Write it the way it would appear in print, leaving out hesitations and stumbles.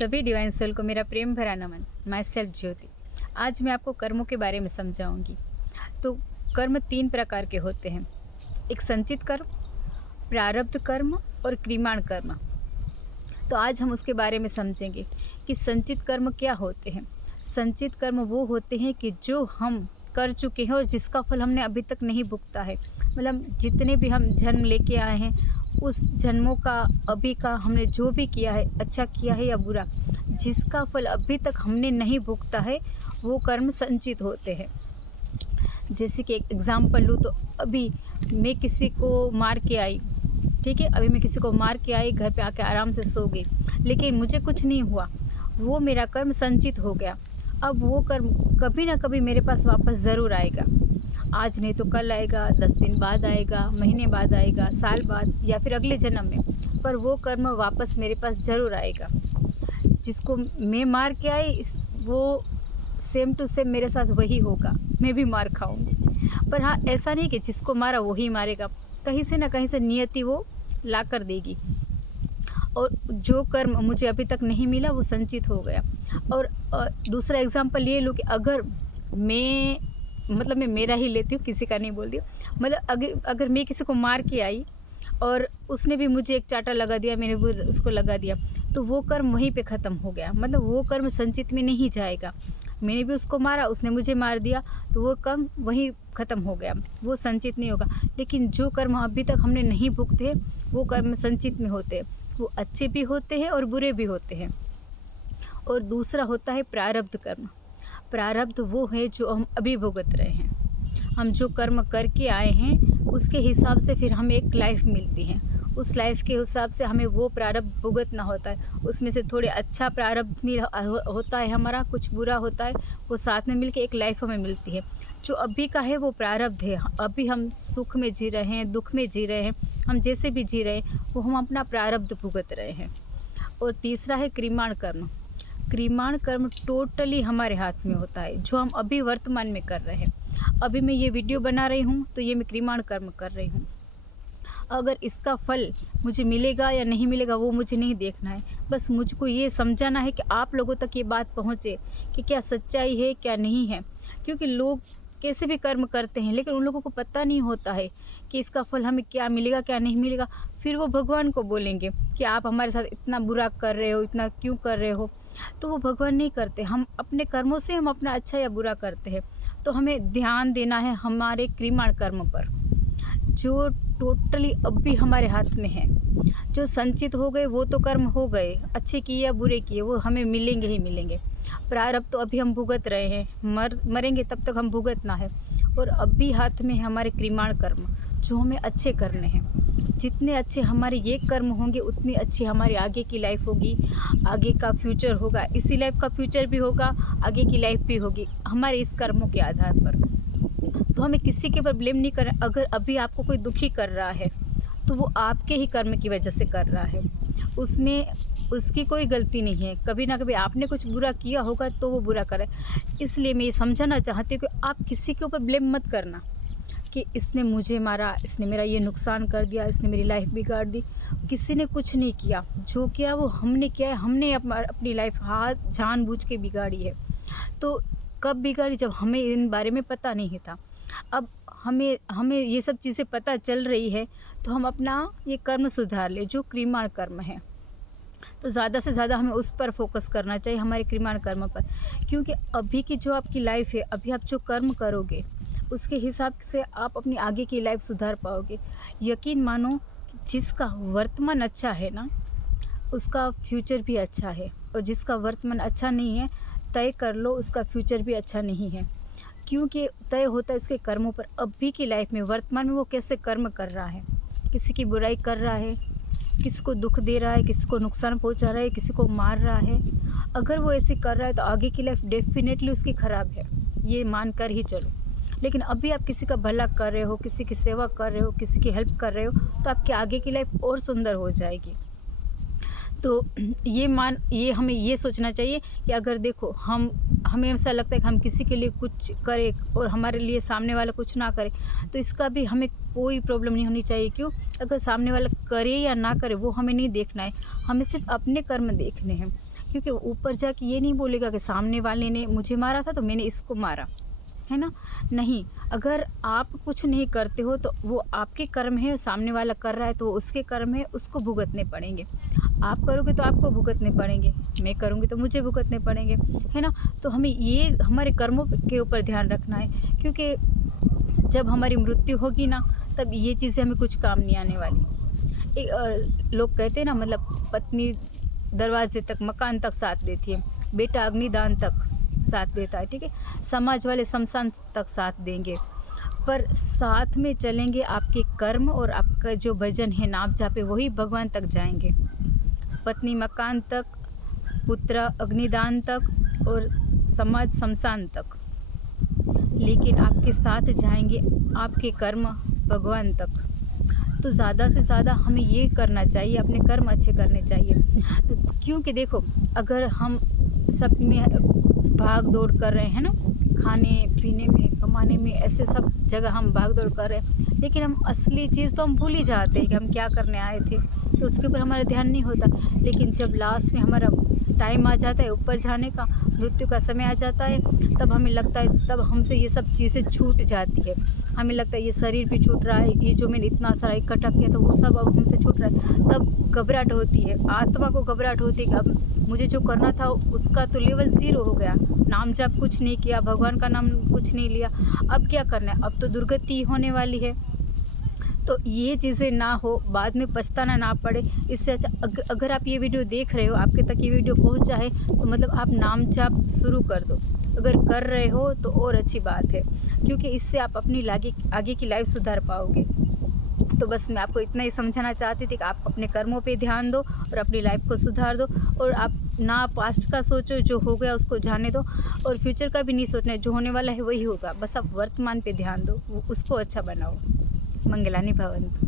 सभी divine soul को मेरा प्रेम भरा नमन। माई सेल्फ ज्योति। आज मैं आपको कर्मों के बारे में समझाऊंगी। तो कर्म 3 प्रकार के होते हैं। एक संचित कर्म, प्रारब्ध कर्म और क्रियमाण कर्म। तो आज हम उसके बारे में समझेंगे कि संचित कर्म क्या होते हैं। संचित कर्म वो होते हैं कि जो हम कर चुके हैं और जिसका फल हमने अभी तक नहीं भुगता है। मतलब जितने भी हम जन्म लेके आए हैं, उस जन्मों का, अभी का हमने जो भी किया है, अच्छा किया है या बुरा, जिसका फल अभी तक हमने नहीं भुगता है, वो कर्म संचित होते हैं। जैसे कि एक एग्ज़ाम्पल लूँ तो अभी मैं किसी को मार के आई, ठीक है, अभी मैं किसी को मार के आई, घर पे आके आराम से सो गई, लेकिन मुझे कुछ नहीं हुआ, वो मेरा कर्म संचित हो गया। अब वो कर्म कभी ना कभी मेरे पास वापस ज़रूर आएगा। आज नहीं तो कल आएगा, 10 दिन बाद आएगा, महीने बाद आएगा, साल बाद या फिर अगले जन्म में, पर वो कर्म वापस मेरे पास ज़रूर आएगा। जिसको मैं मार के आई, वो सेम टू सेम मेरे साथ वही होगा, मैं भी मार खाऊंगी। पर हाँ, ऐसा नहीं कि जिसको मारा वही मारेगा, कहीं से ना कहीं से नियति वो ला कर देगी। और जो कर्म मुझे अभी तक नहीं मिला वो संचित हो गया। और दूसरा एग्जांपल ये लूँ कि अगर मैं मेरा ही लेती हूँ, किसी का नहीं बोल रही हूँ। मतलब अगर मैं किसी को मार के आई और उसने भी मुझे एक चाटा लगा दिया, मैंने भी उसको लगा दिया, तो वो कर्म वहीं पे ख़त्म हो गया। मतलब वो कर्म संचित में नहीं जाएगा। मैंने भी उसको मारा, उसने मुझे मार दिया, तो वो कर्म वहीं ख़त्म हो गया, वो संचित नहीं होगा। लेकिन जो कर्म अभी तक हमने नहीं भुगते, वो कर्म संचित में होते हैं। वो अच्छे भी होते हैं और बुरे भी होते हैं। और दूसरा होता है प्रारब्ध कर्म। प्रारब्ध वो है जो हम अभी भुगत रहे हैं। हम जो कर्म करके आए हैं उसके हिसाब से फिर हमें एक लाइफ मिलती है। उस लाइफ के हिसाब से हमें वो प्रारब्ध भुगतना होता है। उसमें से थोड़े अच्छा प्रारब्ध होता है हमारा, कुछ बुरा होता है, वो साथ में मिलके एक लाइफ हमें मिलती है। जो अभी का है वो प्रारब्ध है। अभी हम सुख में जी रहे हैं, दुख में जी रहे हैं, हम जैसे भी जी रहे हैं वो हम अपना प्रारब्ध भुगत रहे हैं। और तीसरा है क्रियमाण कर्म। क्रियमाण कर्म टोटली हमारे हाथ में होता है, जो हम अभी वर्तमान में कर रहे हैं। अभी मैं ये वीडियो बना रही हूँ तो ये मैं क्रियमाण कर्म कर रही हूँ। अगर इसका फल मुझे मिलेगा या नहीं मिलेगा वो मुझे नहीं देखना है। बस मुझको ये समझाना है कि आप लोगों तक ये बात पहुँचे कि क्या सच्चाई है क्या नहीं है। क्योंकि लोग कैसे भी कर्म करते हैं, लेकिन उन लोगों को पता नहीं होता है कि इसका फल हमें क्या मिलेगा क्या नहीं मिलेगा। फिर वो भगवान को बोलेंगे कि आप हमारे साथ इतना बुरा कर रहे हो, इतना क्यों कर रहे हो। तो वो भगवान नहीं करते। हम अपने कर्मों से हम अपना अच्छा या बुरा करते हैं। तो हमें ध्यान देना है हमारे क्रियमाण कर्म पर, जो टोटली अब भी हमारे हाथ में है। जो संचित हो गए वो तो कर्म हो गए, अच्छे किए या बुरे किए, वो हमें मिलेंगे ही मिलेंगे। प्रारब्ध तो अभी हम भुगत रहे हैं, मरेंगे तब तक हम भुगतना है। और अभी हाथ में है हमारे क्रियमाण कर्म, जो हमें अच्छे करने हैं। जितने अच्छे हमारे ये कर्म होंगे उतनी अच्छी हमारी आगे की लाइफ होगी, आगे का फ्यूचर होगा। इसी लाइफ का फ्यूचर भी होगा, आगे की लाइफ भी होगी, हमारे इस कर्मों के आधार पर। तो हमें किसी के ऊपर ब्लेम नहीं करना। अगर अभी आपको कोई दुखी कर रहा है तो वो आपके ही कर्म की वजह से कर रहा है, उसमें उसकी कोई गलती नहीं है। कभी ना कभी आपने कुछ बुरा किया होगा तो वो बुरा करे। इसलिए मैं ये समझाना चाहती हूँ कि आप किसी के ऊपर ब्लेम मत करना कि इसने मुझे मारा, इसने मेरा ये नुकसान कर दिया, इसने मेरी लाइफ बिगाड़ दी। किसी ने कुछ नहीं किया, जो किया वो हमने किया है। हमने अपनी लाइफ हाथ जानबूझ के बिगाड़ी है। तो कब बिगाड़ी? जब हमें इन बारे में पता नहीं था। अब हमें ये सब चीज़ें पता चल रही है, तो हम अपना ये कर्म सुधार ले, जो क्रियमाण कर्म है। तो ज़्यादा से ज़्यादा हमें उस पर फोकस करना चाहिए, हमारे क्रियमाण कर्म पर। क्योंकि अभी की जो आपकी लाइफ है, अभी आप जो कर्म करोगे उसके हिसाब से आप अपनी आगे की लाइफ सुधार पाओगे। यकीन मानो कि जिसका वर्तमान अच्छा है ना, उसका फ्यूचर भी अच्छा है। और जिसका वर्तमान अच्छा नहीं है, तय कर लो उसका फ्यूचर भी अच्छा नहीं है। क्योंकि तय होता है इसके कर्मों पर। अभी की लाइफ में, वर्तमान में वो कैसे कर्म कर रहा है। किसी की बुराई कर रहा है, किसी को दुख दे रहा है, किसी को नुकसान पहुंचा रहा है, किसी को मार रहा है। अगर वो ऐसे कर रहा है तो आगे की लाइफ डेफिनेटली उसकी ख़राब है, ये मान कर ही चलो। लेकिन अभी आप किसी का भला कर रहे हो, किसी की सेवा कर रहे हो, किसी की हेल्प कर रहे हो, तो आपकी आगे की लाइफ और सुंदर हो जाएगी। तो ये हमें ये सोचना चाहिए कि अगर देखो हमें ऐसा लगता है कि हम किसी के लिए कुछ करें और हमारे लिए सामने वाला कुछ ना करे, तो इसका भी हमें कोई प्रॉब्लम नहीं होनी चाहिए। क्यों? अगर सामने वाला करे या ना करे वो हमें नहीं देखना है, हमें सिर्फ अपने कर्म देखने हैं क्योंकि ऊपर जाके ये नहीं बोलेगा कि सामने वाले ने मुझे मारा था तो मैंने इसको मारा, है ना? नहीं, अगर आप कुछ नहीं करते हो तो वो आपके कर्म है, सामने वाला कर रहा है तो वो उसके कर्म है, उसको भुगतने पड़ेंगे। आप करोगे तो आपको भुगतने पड़ेंगे, मैं करूँगी तो मुझे भुगतने पड़ेंगे, है ना? तो हमें ये हमारे कर्मों के ऊपर ध्यान रखना है, क्योंकि जब हमारी मृत्यु होगी ना, तब ये चीज़ें हमें कुछ काम नहीं आने वाली। लोग कहते हैं ना, मतलब पत्नी दरवाजे तक, मकान तक साथ देती है, बेटा अग्निदान तक साथ देता है, ठीक है? समाज वाले शमशान तक साथ देंगे, पर साथ में चलेंगे आपके कर्म और आपका जो भजन है, नाम जापे, वही भगवान तक जाएंगे। पत्नी मकान तक, पुत्र अग्निदान तक और समाज शमशान तक, लेकिन आपके साथ जाएंगे आपके कर्म भगवान तक। तो ज़्यादा से ज़्यादा हमें ये करना चाहिए, अपने कर्म अच्छे करने चाहिए। क्योंकि देखो, अगर हम सब में भाग दौड़ कर रहे हैं ना, खाने पीने में, कमाने में, ऐसे सब जगह हम भाग दौड़ कर रहे हैं, लेकिन हम असली चीज़ तो हम भूल ही जाते हैं कि हम क्या करने आए थे, तो उसके ऊपर हमारा ध्यान नहीं होता। लेकिन जब लास्ट में हमारा टाइम आ जाता है ऊपर जाने का, मृत्यु का समय आ जाता है, तब हमें लगता है, तब हमसे ये सब चीज़ें छूट जाती है। हमें लगता है ये शरीर भी छूट रहा है, ये जो मैंने इतना सारा इकट्ठा किया था वो सब अब हमसे छूट रहा है। तब घबराहट होती है, आत्मा को घबराहट होती है कि अब मुझे जो करना था उसका तो लेवल 0 हो गया, नाम जप कुछ नहीं किया, भगवान का नाम कुछ नहीं लिया, अब क्या करना है, अब तो दुर्गति होने वाली है। तो ये चीज़ें ना हो, बाद में पछताना ना पड़े, इससे अच्छा अगर आप ये वीडियो देख रहे हो, आपके तक ये वीडियो पहुंचा है, तो मतलब आप नाम जाप शुरू कर दो। अगर कर रहे हो तो और अच्छी बात है, क्योंकि इससे आप अपनी आगे की लाइफ सुधार पाओगे। तो बस मैं आपको इतना ही समझाना चाहती थी कि आप अपने कर्मों पे ध्यान दो और अपनी लाइफ को सुधार दो, और आप ना पास्ट का सोचो, जो हो गया उसको जाने दो, और फ्यूचर का भी नहीं सोचना है, जो होने वाला है वही होगा, बस आप वर्तमान पे ध्यान दो, उसको अच्छा बनाओ। मंगलानि भवन्तु।